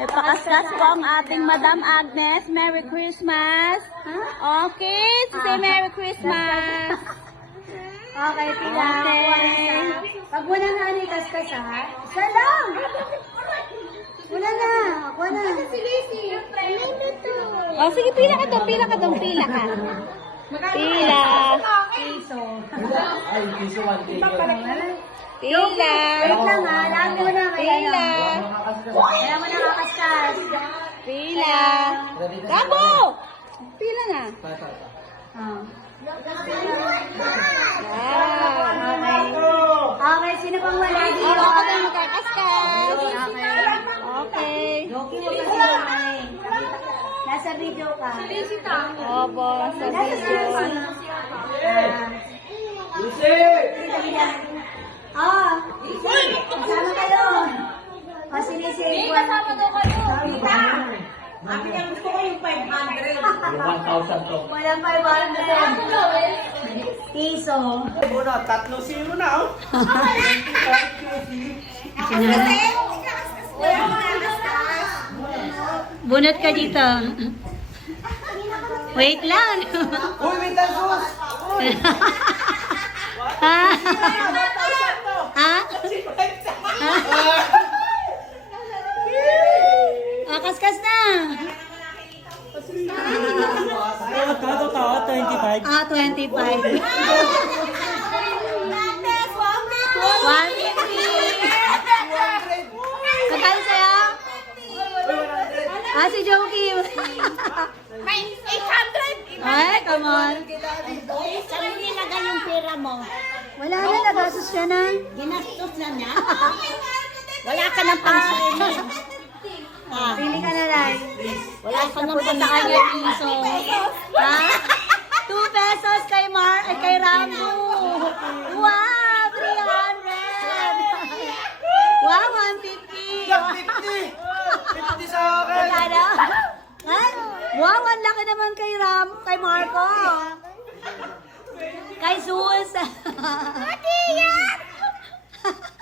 Ay, pakaskas po ang ating Madam Agnes. Merry Christmas. Okay, say Merry Christmas. Okay, pila. Okay. Pag wala na ano yung kaskas, ha? Isa lang! Wala na. Wala na. Oh, sige, pila ka daw, pila ka daw, pila ka. Pila. Piso. Ay, piso 1 Pila. Wait lang, ha? Lahat mo na. Pila. Kaya mo nakakaskas. Pila. Tabo! Pila na. Oh. Wow. Okay, sino pang wala dito? Oh, ako na magkakaskas. Okay. Doki mo kasi yung nasa video ka. Opo, sa Nasa video. Lucy! Oh, kasama kayo. O, sinisave ko. Kasama daw kayo. Sabi niya, gusto ko yung 500. Yung 1,000 to. Walang 500. Piso. Una, 3-0 na, oh. Bunot ka dito. Wait lang. Uy, may tasos! Ha? Ha? Kaskas na. Totoo, 25. 25. 150. Magkano sa'yo? Si Joki. May 800. Ay, come on. Saan nilagay yung pera mo? Wala na, nagasos ka na. Ginastos na niya? Wala ka ng pang-swimming. Pili ka na lang. Wala ka ng Punta ka niya piso. Ha? 2 pesos kay kay Rambo. Wow, 300. Wow, 150. 50 sa akin! Ano? Ay, wow, ang laki naman kay Marco. Kay Sus.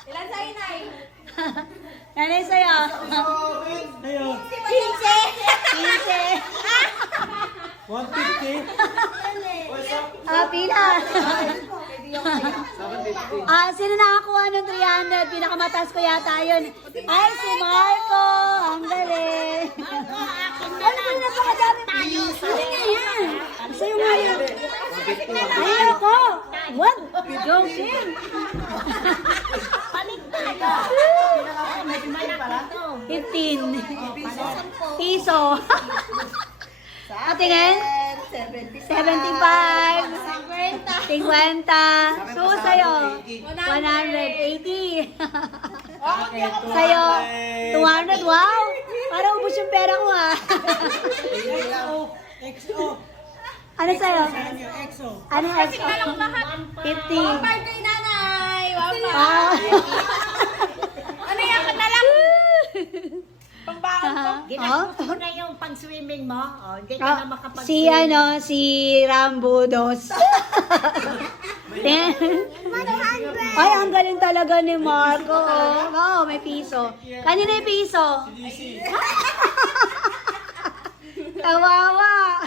Ilan sa'yo, Nay? Nanay sa'yo. Ayun. 15. 150. Pila. Sino nakakuha ng 300? Pinakamataas ko yata yun. Ay, si Marco. Ang galing. Ano na napakadami? Ano nga yan? Sa'yo nga yan. Ayoko. What? Joking. Palit tayo. 15. Piso. Patingin? 75. 50. So, sa'yo? 180. Sa'yo? 200. Wow! Parang ubus yung pera ko, ha? XO. Ano sa'yo? XO. Ano extra? 50. Kay Nanay. Ah. Ano yan ka na lang? Pangbaon ko. Ginastos mo na yung pang-swimming mo. Hindi ka na makapag-swimming. Si Rambo Dos. Ay, ang galing talaga ni Marco. Oo, may piso. Kanina yung piso. Kawawa.